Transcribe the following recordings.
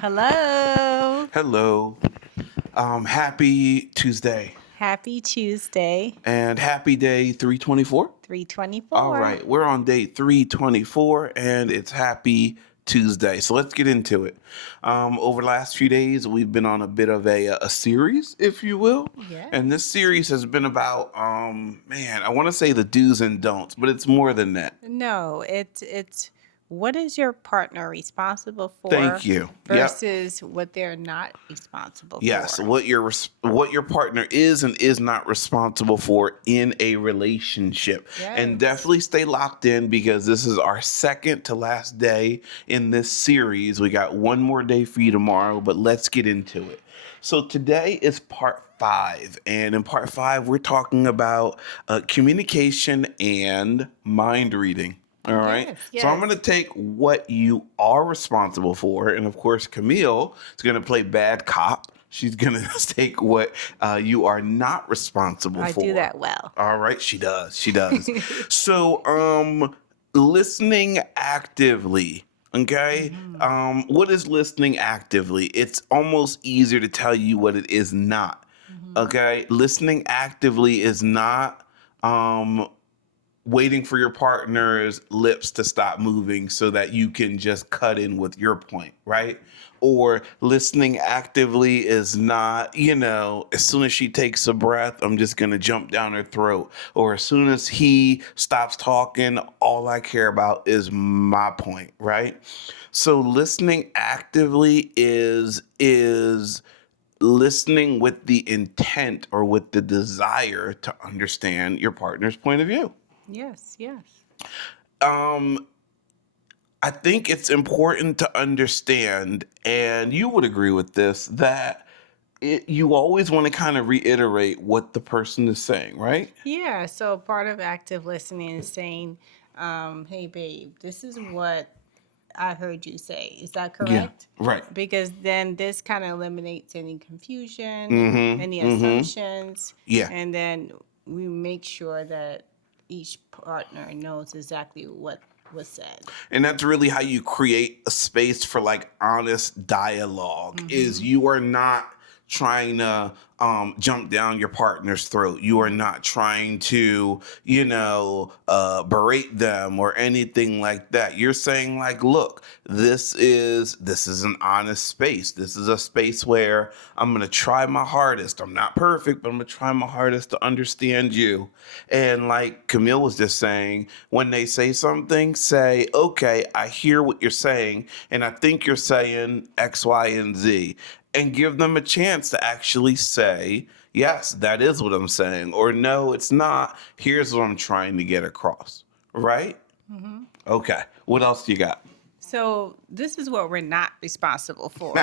Hello. Hello. Happy Tuesday Happy Tuesday, and happy day 324. All 324. right, we're on day 324 and it's happy Tuesday. So let's get into it. Over the last few days, we've been on a bit of a series, if you will. And this Yes. series has been about, I want to say the do's and don'ts, but it's more than that. No, it's what is your partner responsible for Thank you. Yep. versus what they're not responsible Yes, for. what your partner is and is not responsible for in a relationship. And Yes. definitely stay locked in because this is our second to last day in this series. We got one more day for you tomorrow, but let's get into it. So today is part 5, and in part 5 we're talking about communication and mind reading. All right. Yes, So I'm going to yes. take what you are responsible for. And of course, Camille is going to play bad cop. She's going to take what you are not responsible I do for. that well. All right. She does. She does. So, listening actively. Okay. Mhm. What is listening actively? It's almost easier to tell you what it is not. Mhm. Okay. Listening actively is not waiting for your partner's lips to stop moving so that you can just cut in with your point, right? Or listening actively is not, as soon as she takes a breath, I'm just going to jump down her throat. Or as soon as he stops talking, all I care about is my point, right? So listening actively is listening with the intent or with the desire to understand your partner's point of view. Yes, yes. Um, I think it's important to understand, and you would agree with this, that you always want to kind of reiterate what the person is saying, right? Yeah, so part of active listening is saying, hey, babe, this is what I heard you say. Is that Yeah, correct? right. Because then this kind of eliminates any confusion, Mm-hmm. any Mm-hmm. assumptions, Yeah. and then we make sure that each partner knows exactly what was said. And that's really how you create a space for like honest dialogue is Mm-hmm. you are not trying to jump down your partner's throat. You are Mm-hmm. not trying to, berate them or anything like that. You're saying like, look, this is an honest space. This is a space where I'm gonna try my hardest. I'm not perfect, but I'm gonna try my hardest to understand you. And like Camille was just saying, when they say something, say, okay, I hear what you're saying, and I think you're saying X, Y, and Z. And give them a chance to actually say, yes, that is what I'm saying, or no, it's not. Here's what I'm trying to get across. Right? Mm-hmm. Okay. What else do you got? So this is what we're not responsible for.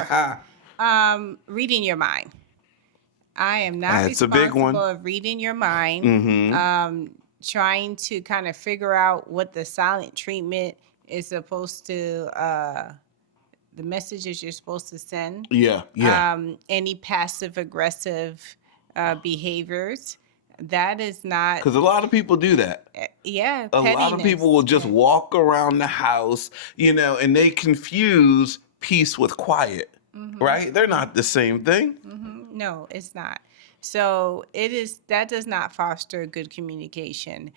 Reading your mind. I am not That's a big responsible one. of reading your mind, Mm-hmm. trying to kind of figure out what the silent treatment is supposed to, the messages you're supposed to send, Yeah, yeah. any passive aggressive behaviors. That is not, Because a lot of people do that. yeah, A lot of people will pettiness. just Yeah. walk around the house, and they confuse peace with quiet, Mm-hmm. right? They're not the same thing. Mm-hmm. No, it's not. So it is that does not foster good communication.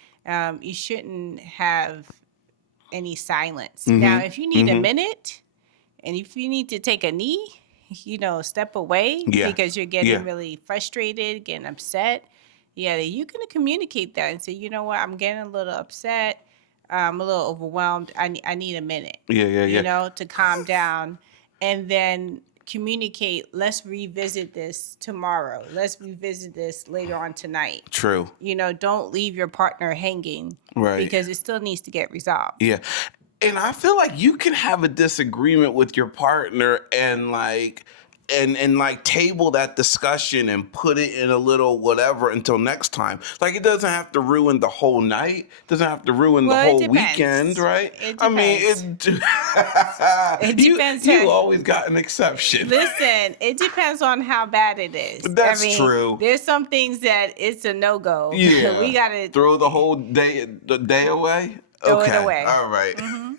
You shouldn't have any silence. Now, if you Mm-hmm. need a Mm-hmm. minute and if you need to take a knee, step away Yeah. because you're getting Yeah. really frustrated, getting upset, yeah, you can communicate that and say, you know what, I'm getting a little upset. I'm a little overwhelmed. I need a minute, Yeah. Yeah. Yeah. to calm down and then communicate. Let's revisit this tomorrow. Let's revisit this later on tonight. True. Don't leave your partner hanging Right. because it still needs to get resolved. Yeah. And I feel like you can have a disagreement with your partner and like table that discussion and put it in a little whatever until next time. Like it doesn't have to ruin the whole night. It doesn't have to ruin the Well, it whole weekend, depends. right? It I mean, depends. It you depends. you always got an exception. Listen, it depends on how bad it is. I That's mean, true. there's some things that it's a no go. We Yeah. gotta Throw the day away. throw it Okay. away. All right. Hmm.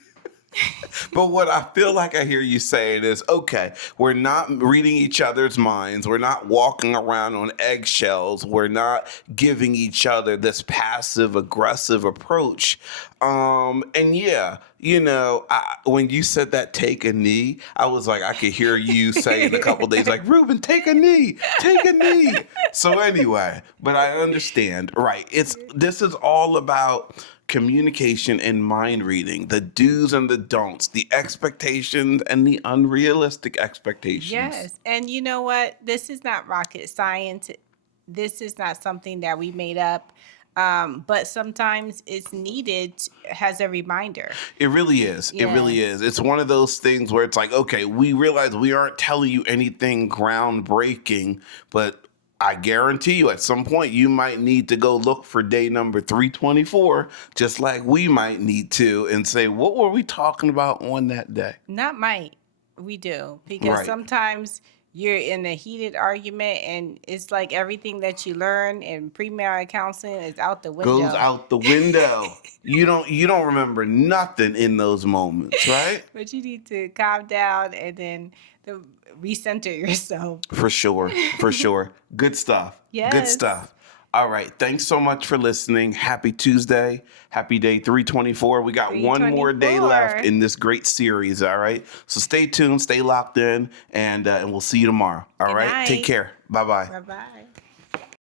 But what I feel like I hear you saying is, okay, we're not reading each other's minds. We're not walking around on eggshells. We're not giving each other this passive aggressive approach. And yeah, when you said that, take a knee, I was like, I could hear you say in a couple days, like, Ruben, take a knee. So anyway, but I understand, right? This is all about communication and mind reading, the do's and the don'ts, the expectations and the unrealistic expectations. Yes. And you know what? This is not rocket science. This is not something that we made up. But sometimes it's needed as a reminder. It really is. It really Yes. is. It's one of those things where it's like, okay, we realize we aren't telling you anything groundbreaking, but I guarantee you at some point you might need to go look for day number 324, just like we might need to, and say, what were we talking about on that day? Not might. We do. Because Right. sometimes you're in a heated argument and it's like everything that you learn in premarital counseling is out the window. Goes out the window. You don't remember nothing in those moments, right? But you need to calm down and then recenter yourself. For sure. For sure. Good stuff. Good Yes. stuff. All right. Thanks so much for listening. Happy Tuesday. Happy day 324. We got one more day 324. left in this great series. All right. So stay tuned, stay locked in, and we'll see you tomorrow. All Good right. night. Take care. Bye bye. Bye bye.